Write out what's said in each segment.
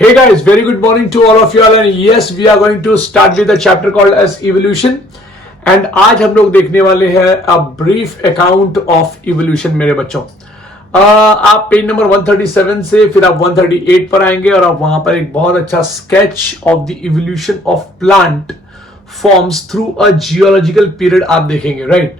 Hey guys, very good morning to all of you all, and yes, we are going to start with a chapter called as evolution. And आज हम लोग देखने वाले हैं a brief account of evolution मेरे बच्चों। आप page number 137 से फिर आप 138 पर आएंगे और आप वहां पर एक बहुत अच्छा sketch of the evolution of plant forms through a geological period आप देखेंगे, right?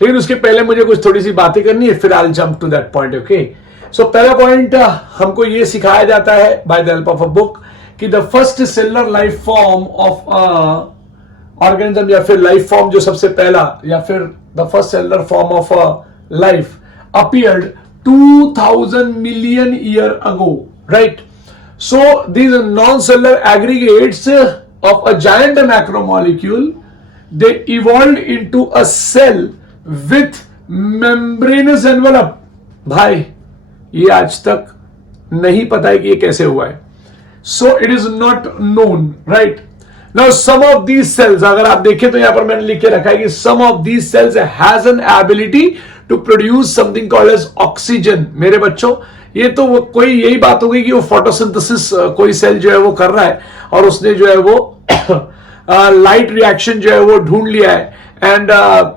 लेकिन उसके पहले मुझे कुछ थोड़ी सी बातें करनी है, फिर I'll jump to that point, okay? सो पहला पॉइंट हमको ये सिखाया जाता है by the help of a book कि the first cellular life form of organism या फिर लाइफ फॉर्म जो सबसे पहला या फिर the first cellular form of life appeared 2000 million year ago, right? So these non cellular aggregates of a giant macromolecule they evolved into a cell with membranous envelope. भाई ये आज तक नहीं पता है कि ये कैसे हुआ है। So it is not known, right? Now some of these cells, अगर आप देखें तो यहां पर मैंने लिख के रखा है कि some of these cells has an ability to produce something called as oxygen. मेरे बच्चों, ये तो वो कोई यही बात हो गई कि वो फोटोसिंथेसिस कोई सेल जो है वो कर रहा है और उसने जो है वो लाइट रिएक्शन जो है वो ढूंढ लिया है। And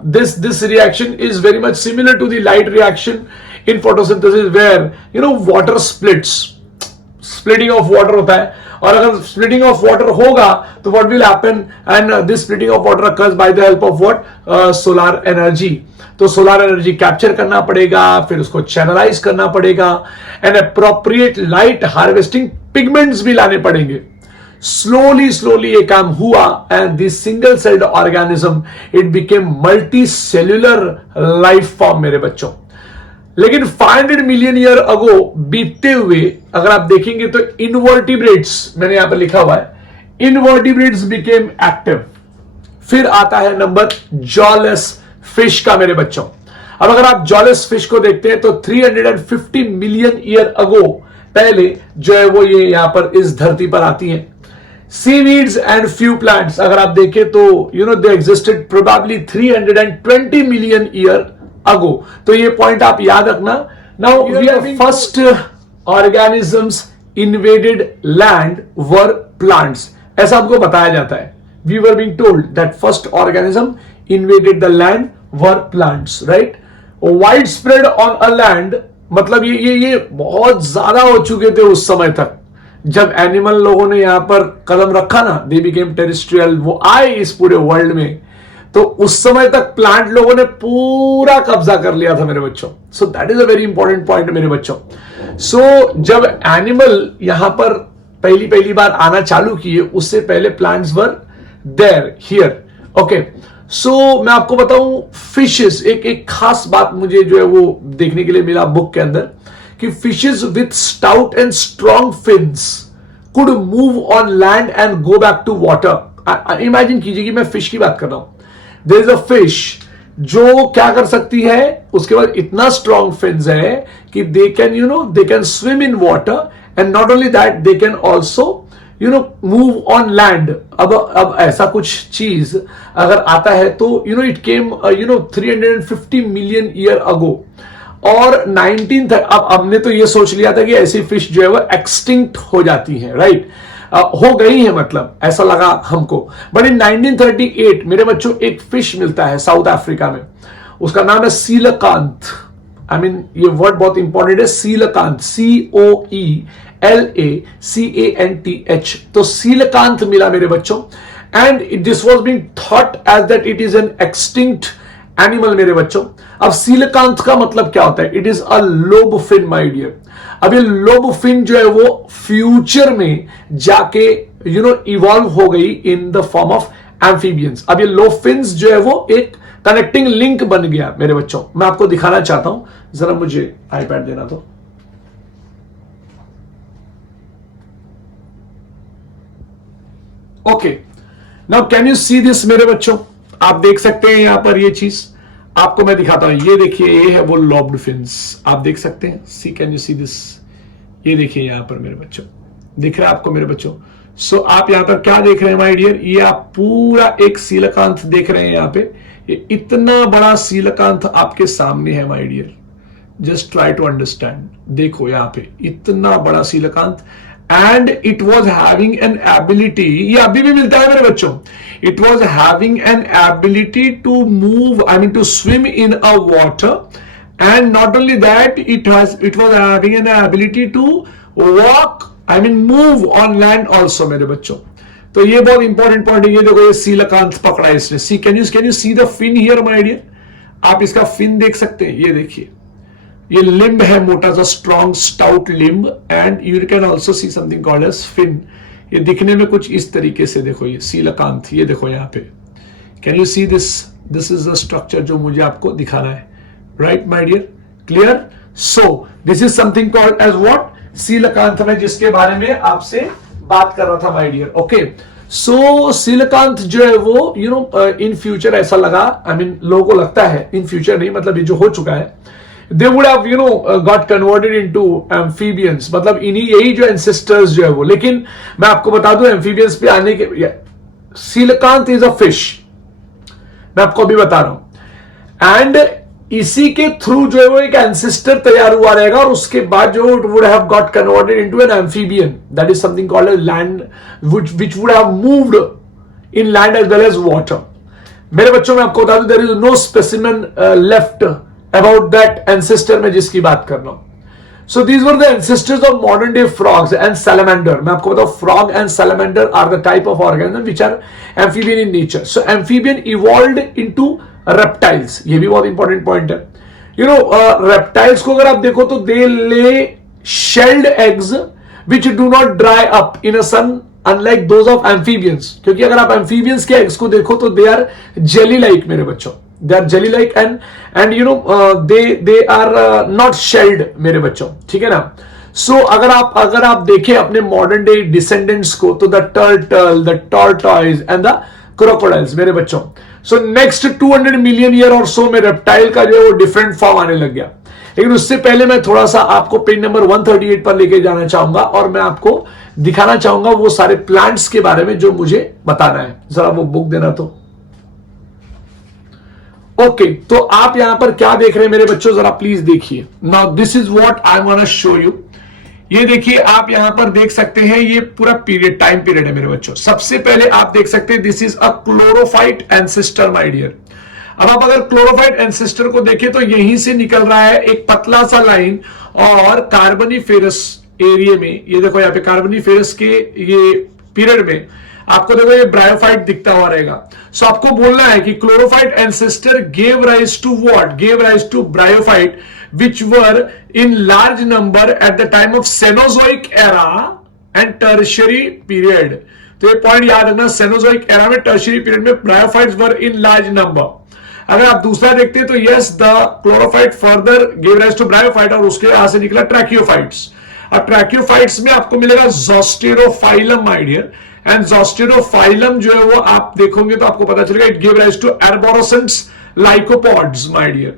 this reaction is very much similar to the light reaction in photosynthesis where water splitting of water होता है, और अगर splitting of water होगा तो what will happen, and this splitting of water occurs by the help of what, solar energy। तो solar energy capture करना पड़ेगा, फिर उसको चैनलाइज करना पड़ेगा, and appropriate light harvesting pigments भी लाने पड़ेंगे। स्लोली ये काम हुआ and this single celled organism it became multi cellular life form मेरे बच्चों। लेकिन 500 मिलियन ईयर अगो बीतते हुए अगर आप देखेंगे तो इनवर्टिब्रेट्स, मैंने यहां पर लिखा हुआ है, इनवर्टिब्रेट्स बिकेम एक्टिव। फिर आता है नंबर जॉलेस फिश का मेरे बच्चों। अब अगर आप जॉलेस फिश को देखते हैं तो 350 मिलियन ईयर अगो पहले जो है वो ये यहां पर इस धरती पर आती है। सीवीड्स एंड फ्यू प्लांट्स अगर आप देखें तो they existed probably 320 million year ago. तो ये पॉइंट आप याद रखना। Now we are first organisms invaded land were plants, ऐसा हमको बताया जाता है। We were being told that first organism invaded the land were plants, right? Wide spread on a land मतलब ये बहुत ज्यादा हो चुके थे उस समय तक जब एनिमल लोगों ने यहां पर कदम रखा ना, दे बिकेम टेरेस्ट्रियल, वो आए इस पूरे वर्ल्ड में। तो उस समय तक प्लांट लोगों ने पूरा कब्जा कर लिया था मेरे बच्चों। So that is a very important point मेरे बच्चों। सो जब एनिमल यहां पर पहली बार आना चालू किए उससे पहले plants were there here, okay? So मैं आपको बताऊं फिशेस, एक खास बात मुझे जो है वो देखने के लिए मिला बुक के अंदर कि fishes with stout and strong fins could move on land and go back to water. Imagine कीजिए कि मैं फिश की बात कर रहा हूं। देयर इज अ फिश जो क्या कर सकती है, उसके बाद इतना स्ट्रॉन्ग फिन्स है कि they can swim in water, and not only that they can also move on land. अब ऐसा कुछ चीज अगर आता है तो इट केम 350 मिलियन ईयर अगो, और 19 अब हमने तो ये सोच लिया था कि ऐसी फिश जो है वो एक्सटिंक्ट हो जाती है, राइट? हो गई है, मतलब ऐसा लगा हमको। बट इन 1938 मेरे बच्चों एक फिश मिलता है साउथ अफ्रीका में, उसका नाम है सीलकांथ। ये वर्ड बहुत इंपॉर्टेंट है, सीलकांथ, COELACANTH। तो सीलकांथ मिला मेरे बच्चों, and this was being thought as that it is an extinct animal मेरे बच्चों। अब सीलकांथ का मतलब क्या होता है? It is a lobe fin my dear. अब ये लोब फिन जो है वो फ्यूचर में जाके इवॉल्व हो गई in the form of amphibians. अब ये लोब फिन्स जो है वो एक कनेक्टिंग लिंक बन गया मेरे बच्चों। मैं आपको दिखाना चाहता हूं, जरा मुझे आईपैड देना तो। Okay, now can you see this मेरे बच्चों? आप देख सकते हैं यहां पर ये चीज, आपको मैं दिखाता हूं। ये देखिए, ये है वो लॉब्ड फिन्स, आप देख सकते हैं। सी, कैन यू सी दिस? ये देखिए यहां पर मेरे बच्चों, दिख रहा है आपको मेरे बच्चों? सो आप यहां पर क्या देख रहे हैं माय डियर? ये आप पूरा एक सीलकांथ देख रहे हैं यहां पे। ये इतना बड़ा सीलकांथ आपके सामने है my dear. Just try to understand. देखो यहां पे इतना बड़ा सीलकांत, and it was having an ability, ये अभी भी मिलता है मेरे बच्चों, it was having an ability to move, I mean to swim in a water, and not only that it was having an ability to walk, I mean move on land also मेरे बच्चों। तो ये बहुत important point है। ये देखो ये सीलकांत पकड़ा है इसने, see can you see the fin here my dear, आप इसका फिन देख सकते हैं, ये देखिए ये लिम्ब है मोटा सा, strong stout limb, and you can also see something called as fin. ये दिखने में कुछ इस तरीके से, देखो ये सीलकांत, ये देखो यहाँ पे, can you see this is the structure जो मुझे आपको दिखाना है, right my dear, clear. So this is something called as what, coelacanth में जिसके बारे में आपसे बात कर रहा था my dear. Okay, so coelacanth जो है वो यू नो इन फ्यूचर ऐसा लगा, आई मीन लोगों को लगता है, इन फ्यूचर नहीं मतलब ये जो हो चुका है, they would have you know got converted into amphibians, मतलब इन्हीं यही जो ancestors जो है वो। लेकिन मैं आपको बता दूं amphibians पे आने के, सीलकांत इज अ फिश, मैं आपको अभी बता रहा हूं, एंड इसी के थ्रू जो है वो एक एंसेस्टर तैयार हुआ रहेगा, और उसके बाद जो would have got converted into an amphibian, that is something called a land which would have moved in land as well as water। मेरे बच्चों में आपको बता दूं there is no specimen left about that ancestor में जिसकी बात कर रहा हूं। So these were the ancestors of modern day frogs and salamander। मैं आपको बताऊं frog and salamander are the type of organism which are amphibian in nature। So amphibian evolved into reptiles, ये भी बहुत इंपॉर्टेंट पॉइंट है। You know reptiles को अगर आप देखो तो they lay shelled eggs which do not dry up in a sun unlike those of amphibians। क्योंकि अगर आप amphibians के eggs को देखो तो they are jelly like मेरे बच्चों, they are jelly like and you know they are not shelled मेरे बच्चों, ठीक है ना। so अगर आप देखें अपने modern day descendants को तो the turtle, the tortoise and the crocodiles मेरे बच्चों। so next 200 million year और so में reptile का जो है वो different form आने लग गया। लेकिन उससे पहले मैं थोड़ा सा आपको पेज नंबर 138 पर लेके जाना चाहूंगा, और मैं आपको दिखाना चाहूंगा वो सारे प्लांट्स के बारे में जो मुझे बताना है। जरा वो बुक देना तो। ओके, तो आप यहां पर क्या देख रहे हैं मेरे बच्चों, जरा प्लीज देखिए। Now this is what I want to show you. ये देखिए आप यहां पर देख सकते हैं, ये पूरा पीरियड, टाइम पीरियड है मेरे बच्चों। सबसे पहले आप देख सकते हैं this is a chlorophyte ancestor my dear. अब आप अगर क्लोरोफाइट एंसेस्टर को देखें तो यहीं से निकल रहा है एक पतला सा लाइन, और कार्बोनिफेरस एरिया में, ये देखो यहाँ पे कार्बोनिफेरस के ये पीरियड में आपको देखो ये ब्रायोफाइट दिखता हुआ रहेगा। सो आपको बोलना है कि chlorophyte ancestor gave rise to what, gave rise to bryophyte which were in large number at the time of Cenozoic era and tertiary period। तो ये पॉइंट याद रखना, Cenozoic era में, tertiary period में bryophytes were in large number। अगर आप दूसरा देखते हैं तो yes the chlorophyte further gave rise to bryophyte, और उसके यहां से निकला ट्रैकियोफाइट्स। अब ट्रैकियोफाइट्स में आपको मिलेगा zosterophyllum my dear, and zosterophyllum जो है वो आप देखोगे तो आपको पता चलेगा it give rise to arborescents lycopods my dear.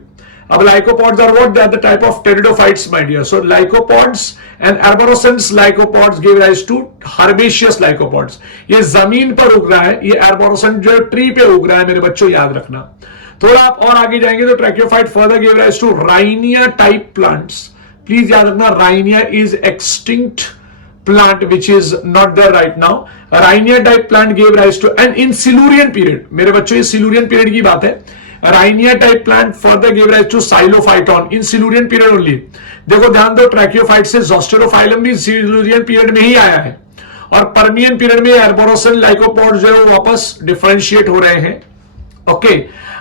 अब lycopods are what, they are the type of pteridophytes my dear. So lycopods and arborescents lycopods give rise to herbaceous lycopods. ये जमीन पर उग रहा है, ये एर्बोरोसेंट जो ट्री पे उग रहा है मेरे बच्चों, याद रखना। थोड़ा आप और आगे जाएंगे तो tracheophyte further give rise to rhynia type plants. Please याद रखना, rhynia is extinct plant which is not there right now। Rhynia type plant gave rise to, and in Silurian period, मेरे बच्चों ये Silurian period की बात है। Rhynia type plant further gave rise to Xylophyton in Silurian period only। देखो ध्यान दो, ट्रैकियोफाइट से ज़ोस्टेरोफाइलम भी Silurian period में ही आया है, और पर्मियन पीरियड में एर्बोरोसेंट लाइकोपॉड जो है वो वापस डिफरेंशिएट हो रहे हैं। ओके,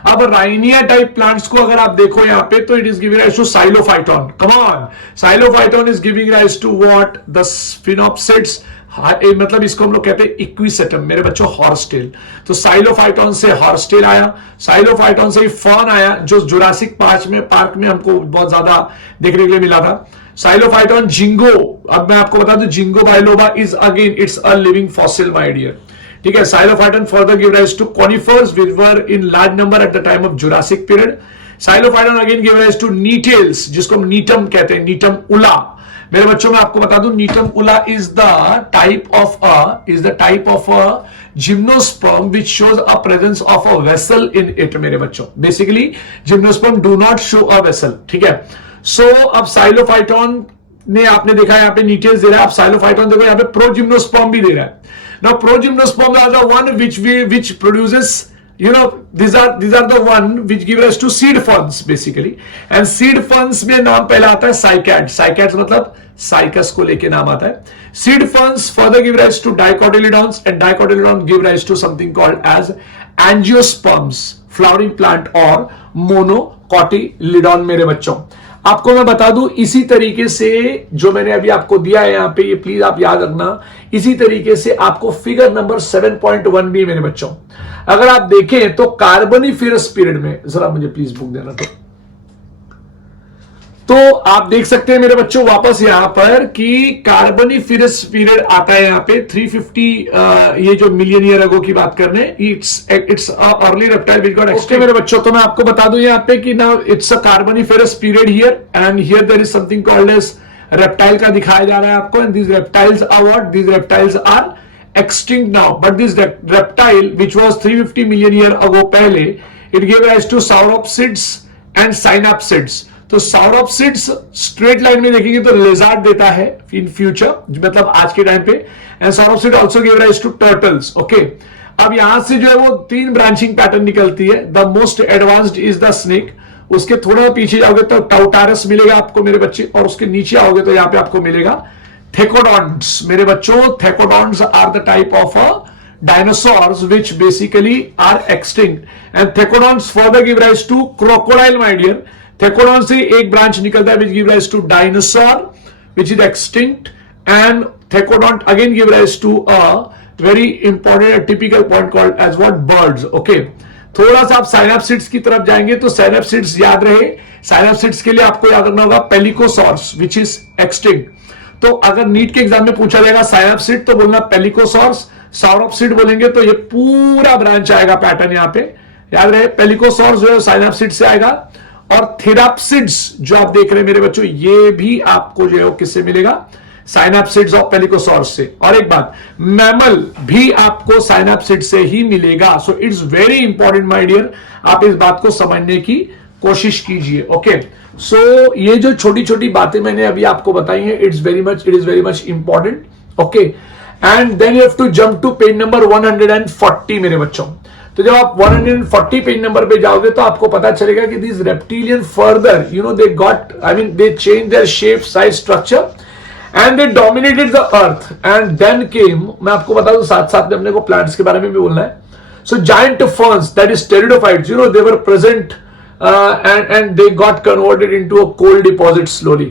अब राइनिया टाइप प्लांट्स को अगर आप देखो यहाँ पे तो it is giving rise to psilophyton. Come on, psilophyton is giving rise to what, the sphenopsids, मतलब इसको हम लोग कहते हैं इक्विसेटम मेरे बच्चों, हॉर्सटेल। तो साइलोफाइटोन से हॉर्सटेल आया, साइलोफाइटोन से फर्न आया जो जुरासिक पार्क में हमको बहुत ज्यादा देखने के लिए मिला था। साइलोफाइटोन, जिंगो, अब मैं आपको बता दूं ginkgo biloba is again it's a living fossil my dear, ठीक है। Psilophyton further give rise to conifers which were in large number at the time of Jurassic period. Psilophyton again give rise to gnetales, जिसको हम नीटम कहते हैं, नीटम उला। मेरे बच्चों में आपको बता दूं नीटम उला is the type of a gymnosperm which shows a presence of a vessel in it मेरे बच्चों। Basically gymnosperm do not show a vessel, ठीक है। सो अब साइलोफाइटोन ने आपने देखा है यहाँ पे डिटेल्स दे रहा है, आप साइलोफाइटोन देखो यहाँ पे प्रोजिम्नोस्पर्म भी दे रहा है। Now progymnosperm are the one which produces, you know, these are the one which give rise to seed ferns basically, and seed ferns में नाम पहला आता है साइकैड। साइकैड मतलब साइकस को लेके नाम आता है। Seed ferns further give rise to dicotyledons and dicotyledon give rise to something called as angiosperms, flowering plant और मोनोकोटिलिडॉन। मेरे बच्चों आपको मैं बता दूं, इसी तरीके से जो मैंने अभी आपको दिया है यहां पे, ये प्लीज आप याद रखना, इसी तरीके से आपको फिगर नंबर 7.1 भी मेरे बच्चों अगर आप देखें तो कार्बोनिफेरस पीरियड में, जरा मुझे प्लीज बुक देना तो आप देख सकते हैं मेरे बच्चों वापस यहां पर कि कार्बोनिफेरस पीरियड आता है यहां पे 350 ये जो मिलियन ईयर अगो की बात कर रहे हैं, it's early reptile which got extinct. मेरे बच्चों तो मैं आपको बता दूं यहां पे कि now it's a Carboniferous period here, and here there is something called as reptile का दिखाया जा रहा है आपको, and these reptiles are what, these reptiles are extinct now, but this reptile which was 350 million year ago पहले, it gave rise to sauropsids and synapsids। तो sauropsids straight line में देखेंगे तो lizard देता है इन फ्यूचर, मतलब आज के टाइम पे, and sauropsid also gave rise to turtles। Okay अब यहां से जो है वो 3 ब्रांचिंग पैटर्न निकलती है। The most advanced is the snake, उसके थोड़ा पीछे जाओगे तो टाउटारस मिलेगा आपको मेरे बच्चे, और उसके नीचे आओगे तो यहां पे आपको मिलेगा थेकोडॉन्ट्स। मेरे बच्चों thecodonts are the type of dinosaurs which basically are extinct, and thecodonts further give rise to crocodile. My dear, thecodon से एक ब्रांच निकलता है which give rise to dinosaur which is extinct, and thecodont again give rise to a very important typical point called as what, birds. Okay थोड़ा सा आप साइनैप्सिड्स की तरफ जाएंगे तो साइनैप्सिड्स याद रहे, साइनैप्सिड्स के लिए आपको याद रखना होगा पेलिकोसॉर्स व्हिच इज एक्सटिंक्ट। तो अगर नीट के एग्जाम में पूछा जाएगा साइनैप्सिड तो बोलना पेलिकोसॉर्स, साउरोप्सिड बोलेंगे तो ये पूरा ब्रांच आएगा पैटर्न यहां पे, याद रहे पेलिकोसॉर्स जो है साइनैप्सिड से आएगा, और थेराप्सिड्स जो आप देख रहे हैं मेरे बच्चों ये भी आपको जो है किससे मिलेगा, साइनैप्सिड्स और पेलिकोसॉर्स से। और एक बात, मैमल भी आपको साइनैप्सिड से ही मिलेगा। So it's very important my dear, आप इस बात को समझने की कोशिश कीजिए। ओके सो ये जो छोटी छोटी बातें मैंने अभी आपको बताई हैं, it is very much important. Okay and then you have to jump to page number 140 मेरे बच्चों। तो जब आप 140 पेज नंबर पे जाओगे तो आपको पता चलेगा कि this reptilian further they got, they change their shape, size, structure and they dominated the earth, and then came, मैं आपको बता दूं साथ साथ में अपने को प्लांट्स के बारे में भी बोलना है। So giant ferns that is pteridophytes, they were present and they got converted into a coal deposit slowly।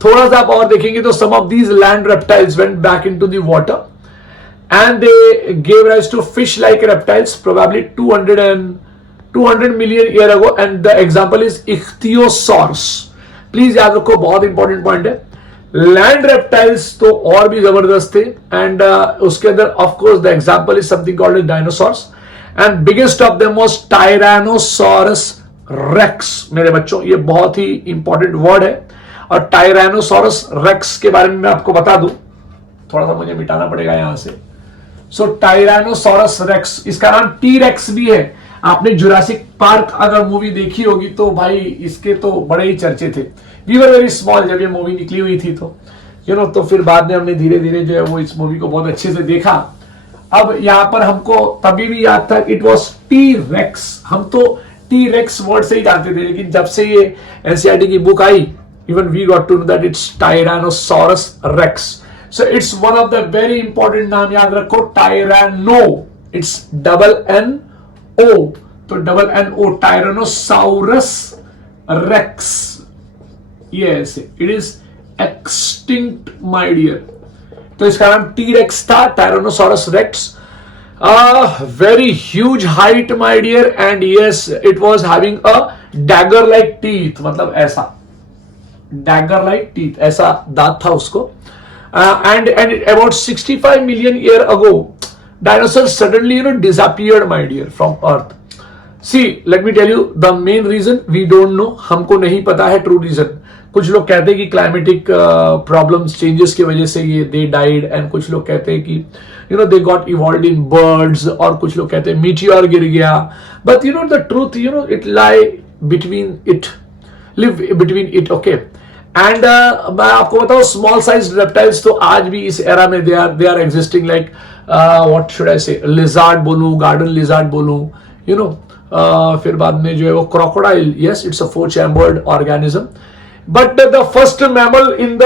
थोड़ा सा आप और देखेंगे तो some of these land reptiles went back into the water and they gave rise to fish like reptiles probably 200 million year ago, and the example is ichthyosaurs। Please याद रखो, बहुत important point है। लैंड रेप्टाइल्स तो और भी जबरदस्त थे, and उसके अंदर of course the example is something called dinosaurs, and biggest of them was Tyrannosaurus rex. मेरे बच्चों ये बहुत ही इंपॉर्टेंट वर्ड है, और टायरानोसॉरस रेक्स के बारे में मैं आपको बता दूं, थोड़ा सा मुझे मिटाना पड़ेगा यहां से। सो टायरानोसॉरस रेक्स, इसका नाम टी रेक्स भी है। आपने जुरासिक पार्क अगर मूवी देखी होगी तो भाई इसके तो बड़े ही चर्चे थे। वी वर वेरी स्मॉल जब ये मूवी निकली हुई थी, तो तो फिर बाद में हमने धीरे धीरे जो है वो इस मूवी को बहुत अच्छे से देखा। अब यहां पर हमको तभी भी याद था इट वॉज टी रेक्स, हम तो टी रेक्स वर्ड से ही जानते थे, लेकिन जब से ये एनसीईआरटी की बुक आई, even we got to know that it's Tyrannosaurus rex. So it's one of the very important नाम याद रखो, Tyranno, it's double N O, तो double N O, Tyrannosaurus rex, ये ऐसे, it is extinct my dear. तो इसका नाम T rex था, Tyrannosaurus rex, very huge height my dear, and yes it was having a dagger like teeth, मतलब ऐसा dagger like teeth, ऐसा दांत था उसको। And about 65 million year ago dinosaurs suddenly disappeared my dear from earth। see let me tell you the main reason we don't know, हमको नहीं पता है true reason। कुछ लोग कहते हैं कि climatic problems changes की वजह से ये they died, and कुछ लोग कहते हैं कि they got evolved in birds, और कुछ लोग कहते हैं meteor गिर गया, but the truth it live between it, okay। And मैं आपको बताऊं स्मॉल साइज रेप्टाइल्स तो आज भी इस एरा में they are existing, like what should I say, lizard बोलूं, गार्डन लिजार्ड बोलूं, यू नो, फिर बाद में जो है वो crocodile, yes it's a 4 chambered organism, but the first mammal in the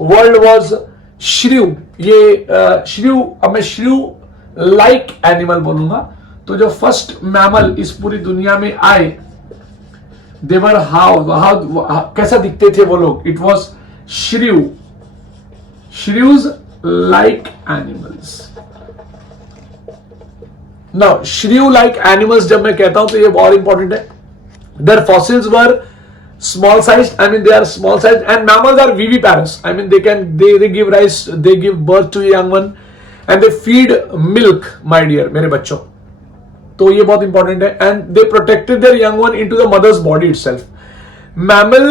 world was shrew. ये श्रीव, अब मैं श्रीव लाइक एनिमल बोलूंगा, तो जो फर्स्ट मैमल इस पूरी दुनिया में आए, देवर हाउ कैसा दिखते थे वो लोग, it was shrew, shrews like animals. Now shrew like animals जब मैं कहता हूं तो ये बहुत इंपॉर्टेंट है। Their fossils were small sized, I mean they are small sized, and mammals are viviparous, I mean they give rise, they give birth to a young one and they feed milk, my dear मेरे बच्चों, तो ये बहुत important है। and they protected their young one into the mother's body itself. Mammal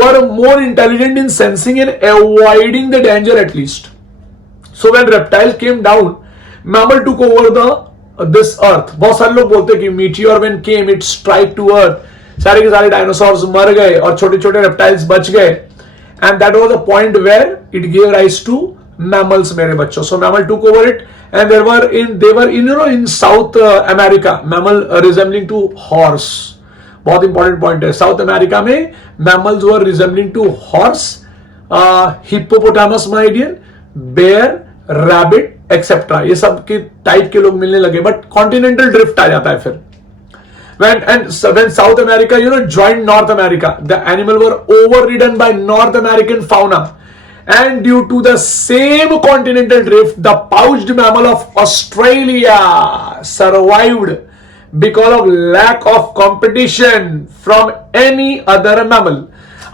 were more intelligent in sensing and avoiding the danger at least. So when reptiles came down, mammal took over this earth. बहुत सारे लोग बोलते हैं कि meteor when came it strike to earth, सारे के सारे dinosaurs मर गए और छोटे छोटे रेप्टाइल्स बच गए, and that was the point where it give rise to mammals मेरे बच्चों। So mammal took over it and they were in you know in South America mammal resembling to horse. बहुत इंपॉर्टेंट पॉइंट है, South America में mammals were resembling to horse, hippopotamus my dear, bear, rabbit etcetera, ये सब के type के लोग मिलने लगे, बट कॉन्टिनेंटल ड्रिफ्ट आ जाता है फिर। When South America, you know, joined North America, the animal were overridden by North American fauna, and due to the same continental drift, the pouched mammal of Australia survived because of lack of competition from any other mammal.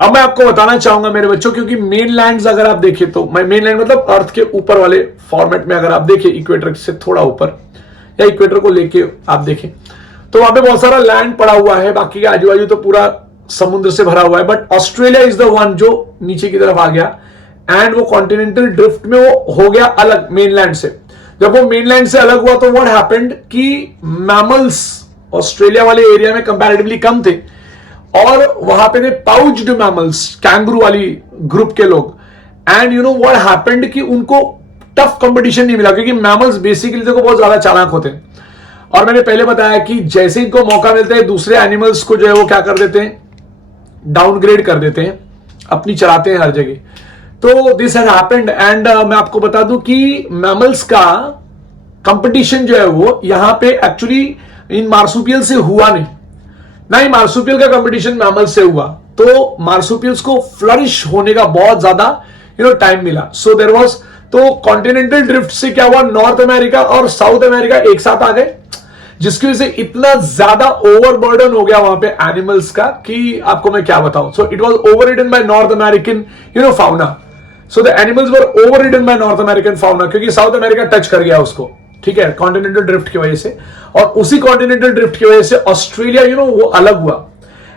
अब मैं आपको बताना चाहूंगा मेरे बच्चों, क्योंकि मेनलैंड्स अगर आप देखें तो, मेनलैंड मतलब अर्थ के ऊपर वाले फॉर्मेट में अगर आप देखें, इक्वेटर से थोड़ा ऊपर या इक्वेटर को लेके आप देखें तो वहां पे बहुत सारा लैंड पड़ा हुआ है, बाकी के आजू बाजू तो पूरा समुद्र से भरा हुआ है, but Australia is the one जो नीचे की तरफ आ गया, एंड वो कॉन्टिनेंटल ड्रिफ्ट में वो हो गया अलग मेनलैंड से। जब वो मेनलैंड से अलग हुआ तो व्हाट हैपेंड कि मैमल्स ऑस्ट्रेलिया वाले एरिया में कंपैरेटिवली कम थे, और वहां पे थे पाउच्ड मैमल्स, कैंगरू वाली ग्रुप के लोग, and you know what happened कि उनको टफ कंपटीशन नहीं मिला, क्योंकि मैमल्स बेसिकली देखो बहुत ज्यादा चालाक होते हैं, और मैंने पहले बताया कि जैसे इनको मौका मिलता है दूसरे एनिमल्स को जो है वो क्या कर देते हैं, डाउनग्रेड कर देते हैं, अपनी चलाते हैं हर जगह। तो दिस हैज हैपेंड, एंड मैं आपको बता दूं कि मैमल्स का कंपटीशन जो है वो यहां पे एक्चुअली इन मार्सुपियल से हुआ नहीं, ना ही मार्सुपियल का कंपटीशन मैमल्स से हुआ, तो मार्सुपियल्स को फ्लरिश होने का बहुत ज्यादा यू नो टाइम मिला। सो देयर वाज, तो कॉन्टिनेंटल ड्रिफ्ट से क्या हुआ, नॉर्थ अमेरिका और साउथ अमेरिका एक साथ आ गए, जिसकी वजह से इतना ज्यादा ओवरबर्डन हो गया वहां पे एनिमल्स का कि आपको मैं क्या बताऊं। So it was overridden by North American you know fauna, so the animals were overridden by North American fauna, क्योंकि साउथ अमेरिका टच कर गया उसको, ठीक है, कॉन्टिनेंटल ड्रिफ्ट की वजह से, और उसी कॉन्टिनेंटल ड्रिफ्ट की वजह से ऑस्ट्रेलिया यू नो वो अलग हुआ,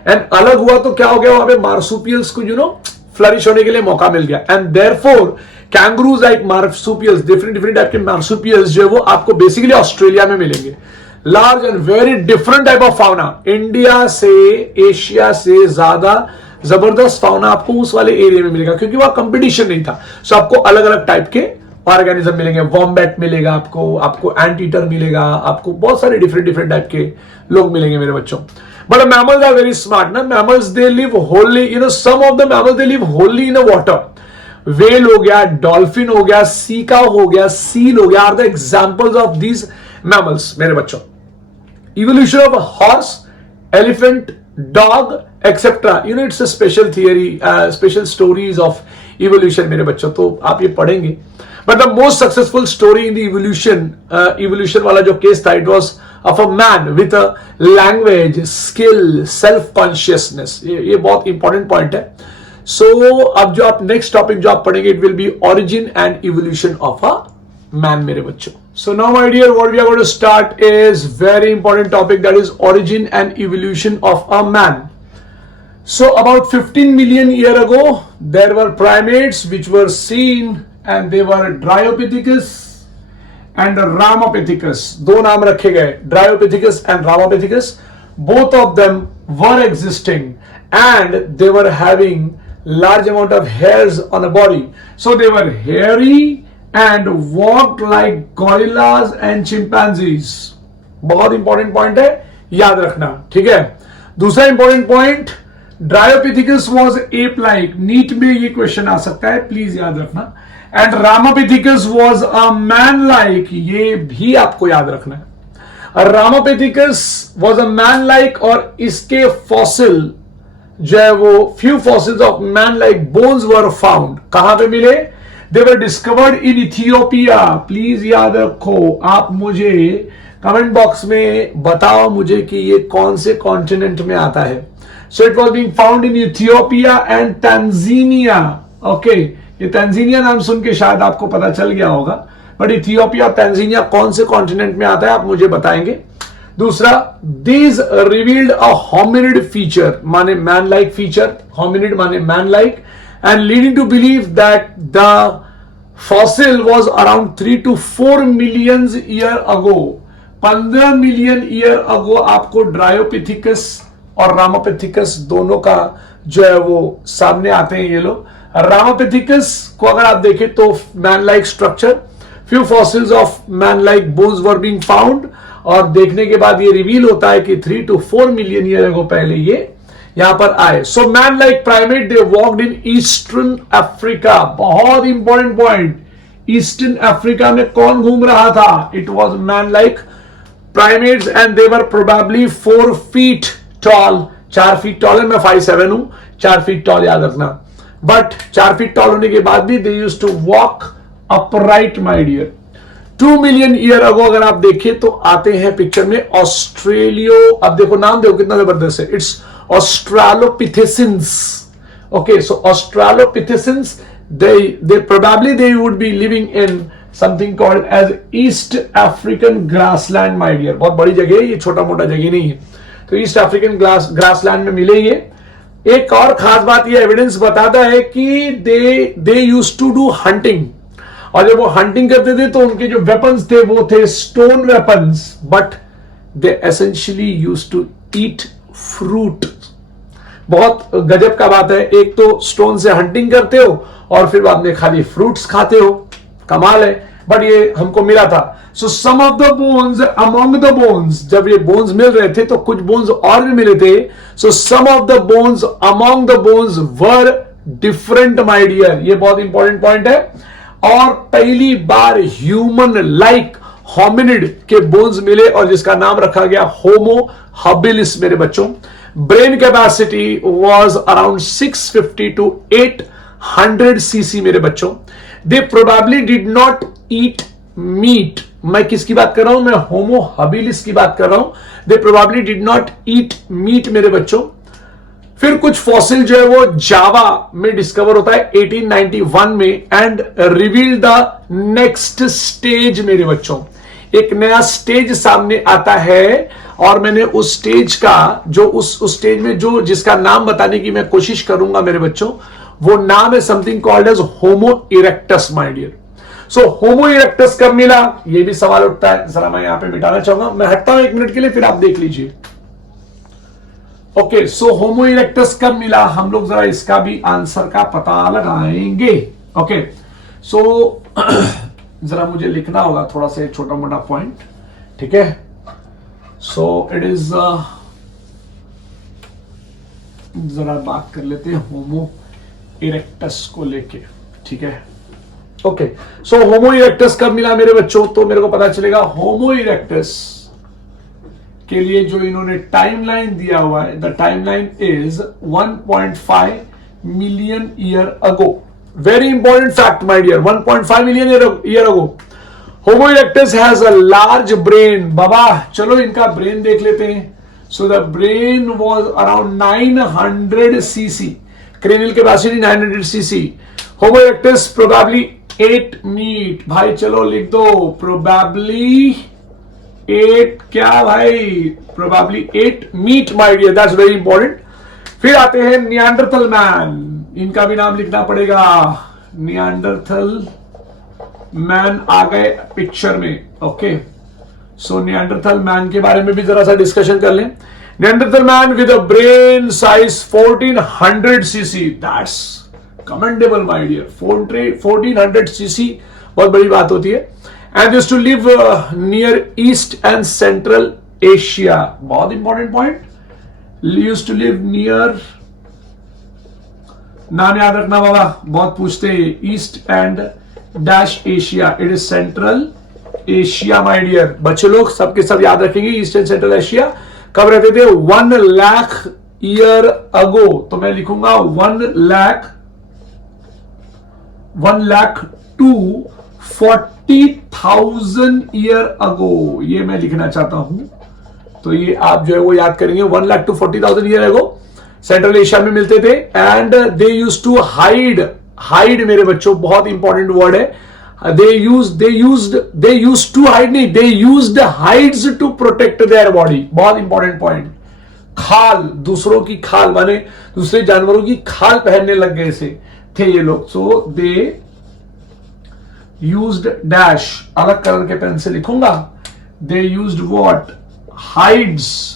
एंड अलग हुआ तो क्या हो गया, वहां पे मार्सुपियल्स को यू नो फ्लरिश होने के लिए मौका मिल गया, and therefore kangaroos like marsupials, different type के मार्सुपियल्स जो है वो आपको बेसिकली ऑस्ट्रेलिया में मिलेंगे। Large and very different type of fauna, India से एशिया से ज्यादा जबरदस्त फाउना आपको उस वाले एरिया में मिलेगा, क्योंकि वहां कंपटीशन नहीं था। सो आपको अलग अलग टाइप के ऑर्गेनिज्म मिलेंगे, वॉम्बैट मिलेगा आपको एंट ईटर मिलेगा, आपको बहुत सारे डिफरेंट टाइप के लोग मिलेंगे मेरे बच्चों। But mammals are very smart ना, mammals they live wholly, you know some of the mammals they live wholly in a water. Whale हो गया, डॉल्फिन हो गया, सी काउ हो गया, सील हो गया, are the examples of these mammals मेरे बच्चों। Evolution of a horse, elephant, dog, etc. You know, it's a special theory, special stories of evolution, मेरे बच्चों, तो आप ये पढ़ेंगे। But the most successful story in the evolution वाला जो केस था, it was of a man with a language, skill, self-consciousness. ये बहुत important point है। So अब जो आप next topic जो आप पढ़ेंगे, it will be origin and evolution of a man, मेरे बच्चों। So now my dear, what we are going to start is very important topic, that is origin and evolution of a man. So about 15 million year ago there were primates which were seen, and they were Dryopithecus and Ramapithecus. दो नाम रखे गए, Dryopithecus and Ramapithecus. Both of them were existing and they were having large amount of hairs on the body. So they were hairy and walked like gorillas and chimpanzees. बहुत important point है, याद रखना, ठीक है। दूसरा important point, Dryopithecus was ape like. NEET में ये question आ सकता है, प्लीज याद रखना। And Ramapithecus was a man like, ये भी आपको याद रखना है। Ramapithecus was a man like, और इसके फॉसिल जो है वो few fossils of man like bones were found. कहां पे मिले? They were discovered in Ethiopia. Please याद रखो, आप मुझे कमेंट बॉक्स में बताओ मुझे कि ये कौन से कॉन्टिनेंट में आता है। So it was being found in Ethiopia and Tanzania. Okay, ये तंजानिया नाम सुन के शायद आपको पता चल गया होगा, बट इथियोपिया तंजानिया कौन से कॉन्टिनेंट में आता है आप मुझे बताएंगे। दूसरा, these revealed a hominid feature, माने मैन लाइक फीचर, होमिनिड माने man like, and leading to believe that the fossil was around 3 to 4 million year ago. 15 million year ago आपको ड्रायोपिथिकस और रामापिथिकस दोनों का जो है वो सामने आते हैं ये लोग। रामापिथिकस को अगर आप देखें तो man like structure, few fossils of man like bones were being found, और देखने के बाद ये रिवील होता है कि 3 to 4 million ईयर अगो पहले ये यहां पर आए। So man like primate they walked in eastern Africa. बहुत इंपॉर्टेंट पॉइंट, ईस्टर्न अफ्रीका में कौन घूम रहा था? It was man like primates and they were probably 4 feet tall। 4 feet tall है, मैं 5'7" हूं, 4 feet tall याद रखना। बट 4 feet tall होने के बाद भी they used to walk upright my dear। 2 million year अगो अगर आप देखें तो आते हैं पिक्चर में ऑस्ट्रेलियो, अब देखो नाम देखो कितना जबरदस्त है, it's Australopithecines. Okay, so Australopithecines they probably they would be living in something called as East African grassland my dear. बहुत बड़ी जगह है ये, छोटा मोटा जगह नहीं है। तो ईस्ट अफ्रीकन ग्रासलैंड में मिले ये। एक और खास बात ये एविडेंस बताता है कि they used to do hunting, और जब वो हंटिंग करते थे तो उनके जो वेपन्स थे वो थे stone weapons, but they essentially used to eat fruit. बहुत गजब का बात है, एक तो स्टोन से हंटिंग करते हो और फिर बाद में खाली फ्रूट्स खाते हो, कमाल है। बट ये हमको मिला था। So some of the bones among the bones, जब ये बोन्स मिल रहे थे तो कुछ बोन्स और भी मिले थे। So some of the bones among the bones were different my dear, ये बहुत इंपॉर्टेंट पॉइंट है। और पहली बार ह्यूमन लाइक होमिनिड के बोन्स मिले और जिसका नाम रखा गया होमो हबिलिस मेरे बच्चों। Brain capacity was around 650 to 800 cc मेरे बच्चों। They probably did not eat meat. मैं किसकी बात कर रहा हूं? मैं होमो हबिलिस की बात कर रहा हूं। They probably did not eat meat मेरे बच्चों। फिर कुछ फॉसिल जो है वो जावा में डिस्कवर होता है 1891 में, and reveal the next stage मेरे बच्चों। एक नया स्टेज सामने आता है, और मैंने उस स्टेज का जो उस स्टेज में जो जिसका नाम बताने की मैं कोशिश करूंगा मेरे बच्चों, वो नाम है something called as Homo erectus my dear. So Homo erectus कब मिला, ये भी सवाल उठता है, जरा मैं यहां पे मिटाना चाहूंगा। मैं हटता हूं 1 मिनट के लिए, फिर आप देख लीजिए। ओके, सो होमो इरेक्टस कब मिला, हम लोग जरा इसका भी आंसर का पता लगाएंगे। ओके, सो जरा मुझे लिखना होगा थोड़ा सा छोटा मोटा पॉइंट, ठीक है। सो इट इज जरा बात कर लेते हैं होमो इरेक्टस को लेके, ठीक है। ओके, सो होमो इरेक्टस कब मिला मेरे बच्चों, तो मेरे को पता चलेगा होमो इरेक्टस के लिए जो इन्होंने टाइमलाइन दिया हुआ है, the timeline is 1.5 million year ago. Very important fact my dear, 1.5 million year ago Homo erectus has a large brain. बाबा चलो इनका ब्रेन देख लेते हैं। So the brain was around 900 cc, cranial capacity 900 cc। Homo erectus probably 8 meat. भाई चलो लिख दो, प्रोबेबली 8 क्या भाई, probably 8 meat my dear, that's very important. फिर आते हैं नियांडरथल मैन, इनका भी नाम लिखना पड़ेगा। नियांडरथल मैन आ गए पिक्चर में। ओके, सो नियांडरथल मैन के बारे में भी जरा सा डिस्कशन कर लें। Neanderthal man with a brain size 1400 cc. That's commendable, my dear. 1400 cc बहुत बड़ी बात होती है. And used to live near East and Central Asia. बहुत important point. Used to live near, नाम याद रखना बाबा, बहुत पूछते हैं. East and Dash Asia. It is Central Asia, my dear. बच्चे लोग सबके सब याद रखेंगे. East and Central Asia कब रहते थे? 1 लाख ईयर अगो. तो मैं लिखूंगा 1 लाख टू 40,000 ईयर अगो. ये मैं लिखना चाहता हूं. तो ये आप जो है वो याद करेंगे. 1 lakh to 40,000 year ago Central Asia में मिलते थे. And they used to hide मेरे बच्चों, बहुत इंपॉर्टेंट वर्ड है. They used to hide नहीं, they used hides to protect their body. बहुत इंपॉर्टेंट पॉइंट. खाल, दूसरों की खाल माने दूसरे जानवरों की खाल पहनने लग गए थे ये लोग. सो दे यूज्ड डैश, अलग कलर के पेन से लिखूंगा. They used what? हाइड्स.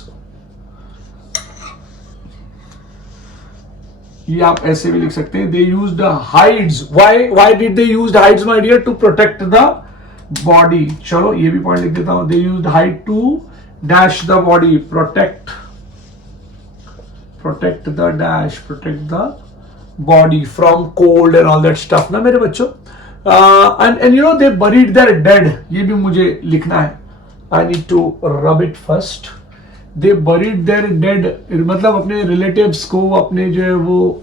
ये आप ऐसे भी लिख सकते हैं. They used hides. Why did they used hides my dear? To protect the body. चलो ये भी पॉइंट लिख देता हूं. They used hide to dash the body. Protect the body from cold and all that stuff ना मेरे बच्चों. And you know they buried their dead. ये भी मुझे लिखना है. I need to rub it first. They buried their dead, मतलब अपने रिलेटिव्स को, अपने जो है वो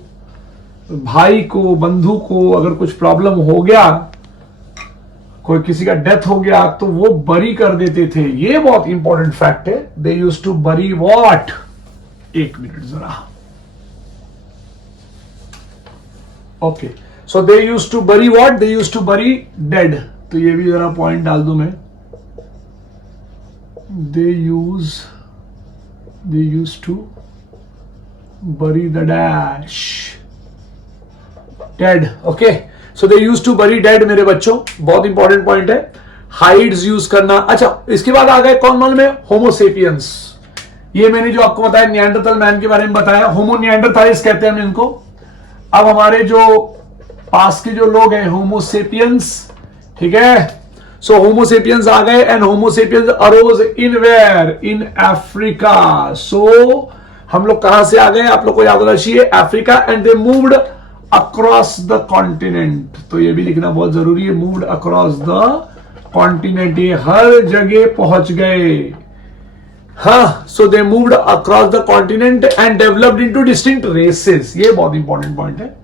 भाई को, बंधु को अगर कुछ प्रॉब्लम हो गया, कोई किसी का डेथ हो गया, तो वो बरी कर देते थे. ये बहुत इंपॉर्टेंट फैक्ट है. They used to bury what? एक मिनट जरा. Okay, so they used to bury what? They used to bury dead. तो ये भी जरा पॉइंट डाल दूं मैं. दे used to bury the dash dead. Okay, so they used to bury dead मेरे बच्चों. बहुत इंपॉर्टेंट पॉइंट है हाइड्स यूज करना. अच्छा, इसके बाद आ गए कौन मालूम में? होमोसेपियंस. ये मैंने जो आपको बताया निएंडरथल मैन के बारे में बताया. होमो निएंडरथालिस कहते हैं हम इनको. अब हमारे जो पास के जो लोग हैं होमोसेपियंस, ठीक है. सो होमोसेपियंस आ गए and Homo sapiens arose in where? In Africa. So हम लोग कहां से आ गए? आप लोग को याद होना चाहिए, Africa. And they moved across the continent. तो ये भी लिखना बहुत जरूरी है. Moved across the continent. ये हर जगह पहुंच गए. हाँ, so they moved across the continent and developed into distinct races. ये बहुत इंपॉर्टेंट पॉइंट है.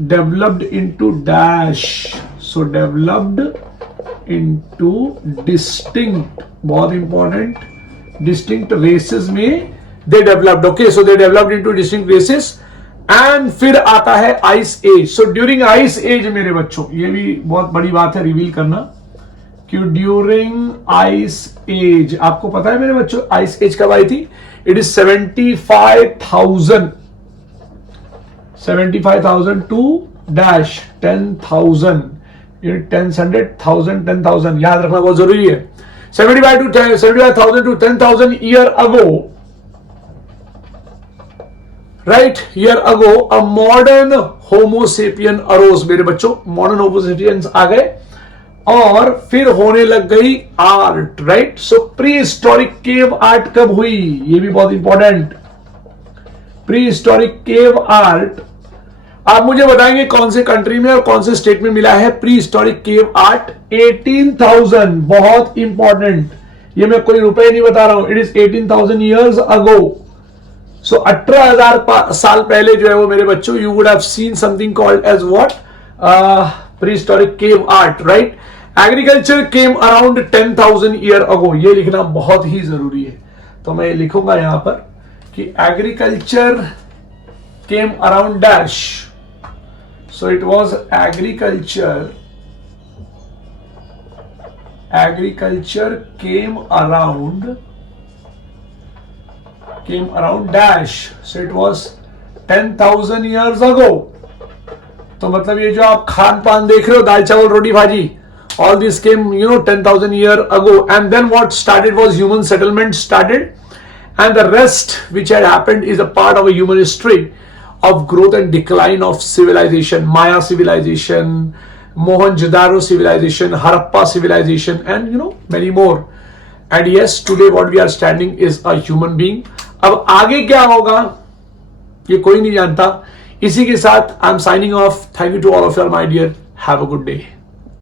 Developed into dash. So developed into distinct, बहुत important, distinct races में they developed. Okay, so they developed into distinct races. and फिर आता है ice age. so during ice age मेरे बच्चों, ये भी बहुत बड़ी बात है रिवील करना कि during ice age, आपको पता है मेरे बच्चों ice age कब आई थी? it is 75,000 to dash 10,000. 10,000 याद रखना बहुत जरूरी है. 75,000 to 10,000 year ago, right? Year ago, a modern Homo sapien arose. मेरे बच्चों, modern Homo sapiens आ गए और फिर होने लग गई आर्ट, राइट? सो प्री हिस्टोरिक केव आर्ट कब हुई? ये भी बहुत important. Pre historic cave art आप मुझे बताएंगे कौन से कंट्री में और कौन से स्टेट में मिला है प्री हिस्टोरिक केव आर्ट? 18,000. बहुत इंपॉर्टेंट. ये मैं कोई रुपए नहीं बता रहा हूं. It is 18,000 years ago. So 18,000 साल पहले जो है वो मेरे बच्चों, you would have seen something called as what? Pre historic cave art, right? Agriculture came around 10,000 year ago. ये लिखना बहुत ही जरूरी है. तो मैं लिखूंगा यहां पर कि agriculture came around dash. So it was agriculture came around dash. So it was 10,000 years ago. तो मतलब ये जो आप खान पान देख रहे हो, दाल चावल रोटी भाजी, all this came 10,000 year ago. And then what started was human settlement started. and the rest which had happened is a part of a human history of growth and decline of civilization. Maya civilization, Mohenjo-daro civilization, Harappa civilization, and many more. And yes, today what we are standing is a human being. अब आगे क्या होगा ये कोई नहीं जानता. इसी के साथ I am signing off. Thank you to all of your my dear. Have a good day.